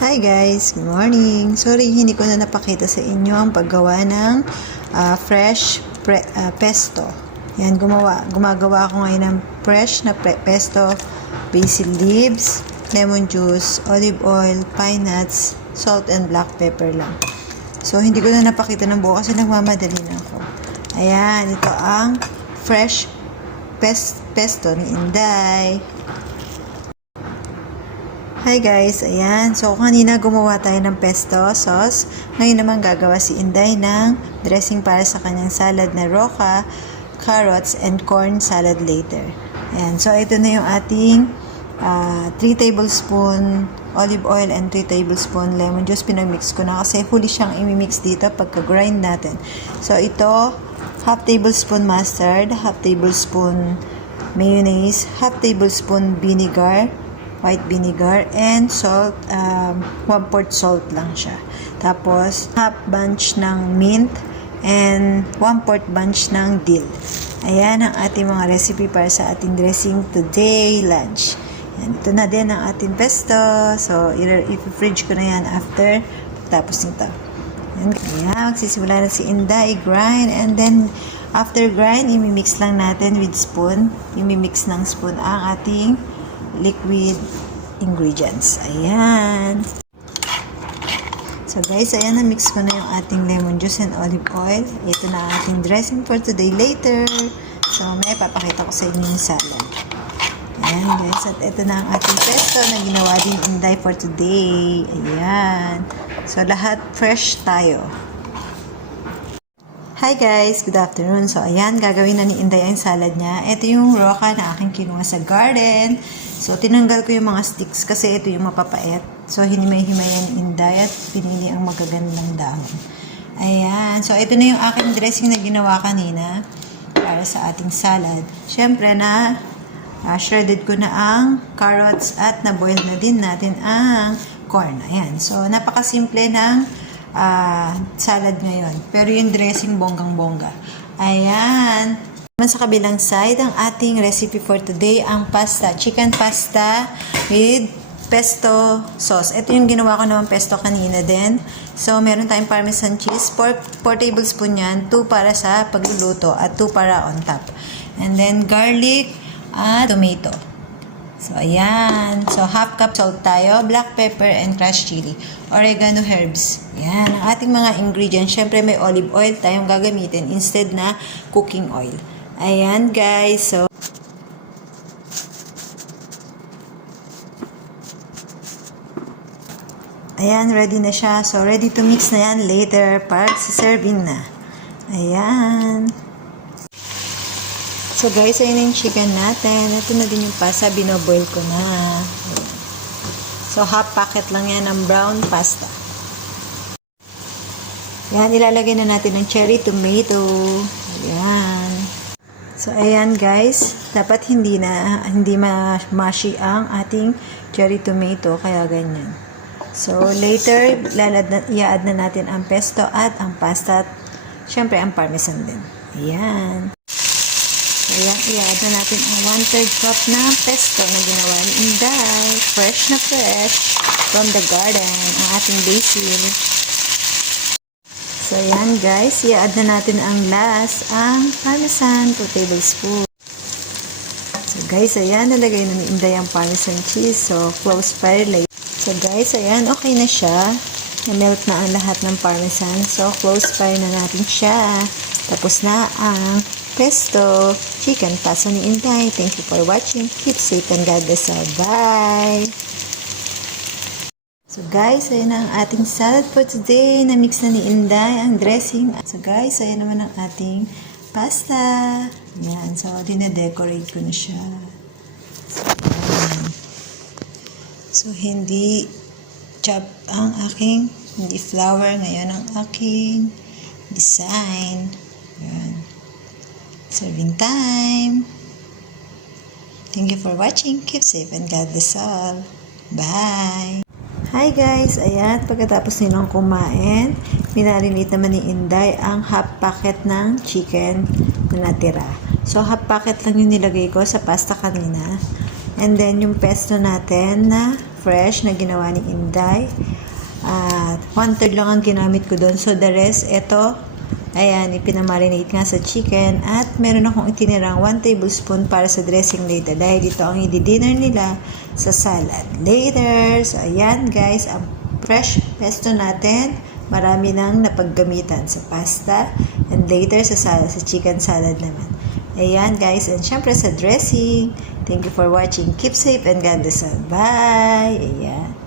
Hi guys, good morning. Sorry, hindi ko na napakita sa inyo ang paggawa ng fresh pesto. Yan, gumagawa ako ngayon ng fresh na pesto, basil leaves, lemon juice, olive oil, pine nuts, salt and black pepper lang. So, hindi ko na napakita ng buo kasi nagmamadali na ako. Ayan, ito ang fresh pesto ni Inday. Hi guys, ayan. So, kanina gumawa tayo ng pesto sauce. Ngayon naman gagawa si Inday ng dressing para sa kanyang salad na roca, carrots, and corn salad later. Ayan. So, ito na yung ating 3 tablespoon olive oil and 3 tablespoon lemon juice. Pinag-mix ko na kasi huli siyang imimix dito pagka-grind natin. So, ito, half tablespoon mustard, half tablespoon mayonnaise, half tablespoon vinegar, white vinegar, and salt, 1/4 salt lang siya. Tapos, half bunch ng mint, and 1/4 bunch ng dill. Ayan ang ating mga recipe para sa ating dressing today lunch. Ayan, ito na din ang ating pesto. So, i-fridge ko na yan after tapos nito. Ayan, magsisimula na si Inday grind, and then after grind, imimix lang natin with spoon. Imimix ng spoon ang ating liquid ingredients. Ayan. So guys, ayan, na-mix ko na yung ating lemon juice and olive oil. Ito na ating dressing for today later. So may papakita ko sa inyo yung salad. Ayan guys, at ito na ang ating pesto na ginawa din Inday for today. Ayan. So lahat fresh tayo. Hi guys, good afternoon. So ayan, gagawin na ni Inday ang salad niya. Ito yung roca na aking kinuha sa garden. So tinanggal ko yung mga sticks kasi ito yung mapapait. So hinimay-himayan ni Inday at pinili ang magagandang dahon. Ayan, so ito na yung aking dressing na ginawa kanina para sa ating salad. Siyempre na shredded ko na ang carrots at na-boil na din natin ang corn. Ayan, so napakasimple ng salad ngayon. Pero yung dressing bonggang-bongga. Ayan. Naman sa kabilang side, ang ating recipe for today, ang pasta. Chicken pasta with pesto sauce. Ito yung ginawa ko naman pesto kanina din. So, meron tayong parmesan cheese. 4 tablespoon yan. 2 para sa pagluluto at 2 para on top. And then, garlic at tomato. So, ayan. So, half cup salt tayo, black pepper, and crushed chili. Oregano herbs. Ayan. Ang ating mga ingredients, syempre may olive oil tayong gagamitin instead na cooking oil. Ayan, guys. So, ayan, ready na siya. So, ready to mix na yan later pag serving na. Ayan. So guys, ayan yung chicken natin. Ito na din yung pasta, binoboil ko na. Ayan. So half packet lang yan ng brown pasta. Ayan, ilalagay na natin ng cherry tomato. Ayan. So ayan guys, dapat hindi ma-mushy ang ating cherry tomato, kaya ganyan. So later, i-add na natin ang pesto at ang pasta at syempre ang parmesan din. Ayan. Ayan, i-add na natin ang 1/3 cup na pesto na ginawa ni Inday. Fresh na fresh from the garden, ang ating basil. So, ayan guys, i-add na natin ang last, ang parmesan, 2 tablespoons. So guys, ayan, nalagay na ni Inday ang parmesan cheese. So, close fire later. So guys, ayan, okay na siya. Na-melt na ang lahat ng parmesan. So, close fire na natin siya. Tapos na ang pesto chicken pasta ni Inday. Thank you for watching. Keep safe and God bless all. Bye! So guys, ayan na ang ating salad for today. Na-mix na ni Inday ang dressing. So guys, ayan naman ang ating pasta. Ayan. So, dine-decorate ko na siya. So, hindi chop ang aking, hindi flower. Ngayon ang aking design. Ayan. Serving time. Thank you for watching. Keep safe and God bless all. Bye! Hi guys! Ayan, pagkatapos nilang kumain, minarinate naman ni Inday ang half packet ng chicken na natira. So, half packet lang yung nilagay ko sa pasta kanina. And then, yung pesto natin na fresh na ginawa ni Inday. At 1/3 lang ang ginamit ko doon. So, the rest, ito, ayan, ipinamarinate nga sa chicken. At meron akong itinirang 1 tablespoon para sa dressing later. Dahil dito ang i-dinner nila sa salad later. So, ayan guys, ang fresh pesto natin. Marami nang napaggamitan sa pasta. And later sa salad, sa chicken salad naman. Ayan guys, and syempre sa dressing. Thank you for watching. Keep safe and God bless. Bye! Ayan.